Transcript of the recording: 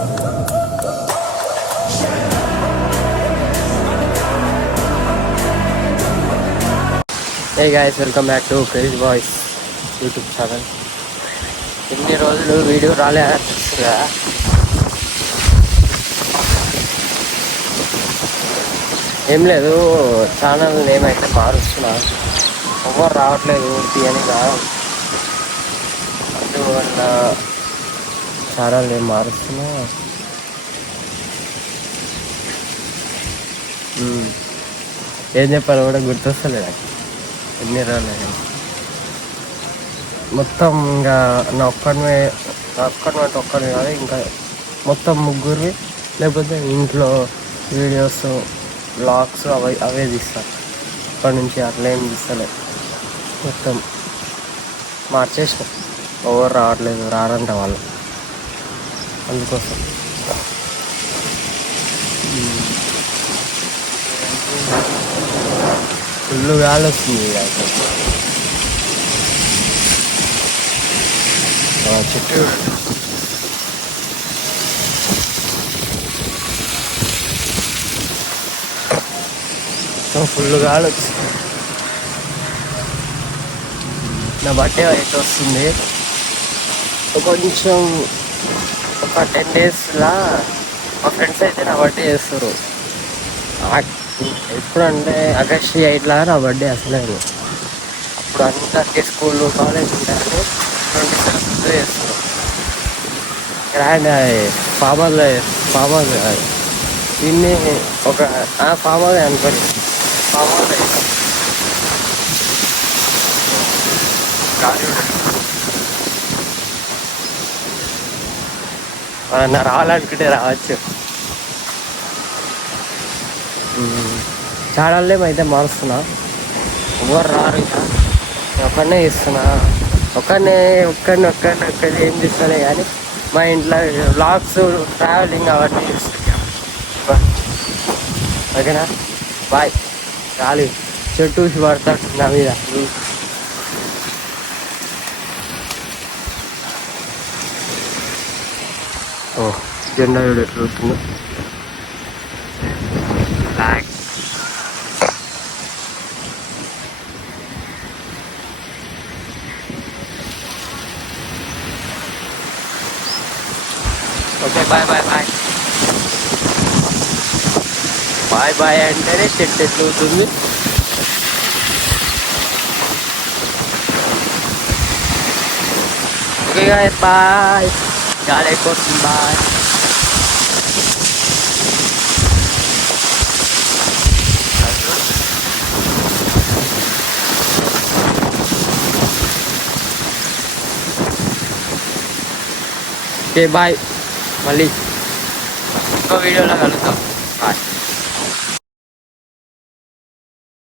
Hey guys, welcome back to Crazy Boys YouTube channel. ఇన్ని రోజులు video రాలే కదా, ఏం లేదు, ఛానల్ నేమ్ అయితే మారుస్తున్నా. ఎవరు రావట్లేదు అని కాదు, అందువల్ల ఛానల్ నేమ్ మారుస్తున్నా. ఏం చెప్పాలో కూడా గుర్తొస్తలేదు ఎన్ని రోజులు. మొత్తం ఇంకా నా ఒక్కడిని కాదు, ఇంకా మొత్తం ముగ్గురివి, లేకపోతే ఇంట్లో వీడియోస్ బ్లాగ్స్ అవే తీస్తాను. ఇప్పటి నుంచి అట్లేం తీస్తలే, మొత్తం మార్చేసిన. ఎవరు రావట్లేదు, రారంట వాళ్ళు, అందుకోసం. ఫుల్ గాలి వస్తుంది చుట్టూ. ఫుల్ గాలి వచ్చింది. నా బర్త్డే అయితే వస్తుంది, కొంచెం ఒక 10 డేస్లా మా ఫ్రెండ్స్ అయితే నా బర్త్డే చేస్తారు. ఎప్పుడంటే ఆగస్ట్ 8 నా బర్త్డే అసలే. అప్పుడు అందరికీ స్కూల్ కాలేజ్ ఉంటాయని 27 చేస్తారు. గ్రాండ్ ఫామ్ హౌస్ దీన్ని ఒక ఫామ్ హౌస్ అనుకోని ఫామ్ హౌస్ నా రావాలనుకుంటే రావచ్చు. ఛానల్ అయితే మారుస్తున్నా, ఎవరు రారు. ఇక ఒక్కడనే ఇస్తున్నా, ఒక్కడిని ఏం చేస్తానే కానీ మా ఇంట్లో వ్లాగ్స్ ట్రావెలింగ్ అవన్నీ చేస్తున్నా. ఓకేనా, బాయ్. చాలు, చెట్టు పడతాడు నా మీద. జెండా ఎట్లుంటుందో. ఓకే, బాయ్ అంటేనే చెట్టు ఎట్లవుతుంది. Okay guys, bye. గాలి అయిపోతుంది, బాయ్. ఓకే బాయ్, మళ్ళీ ఇంకో వీడియోలో కలుద్దాం. బాయ్.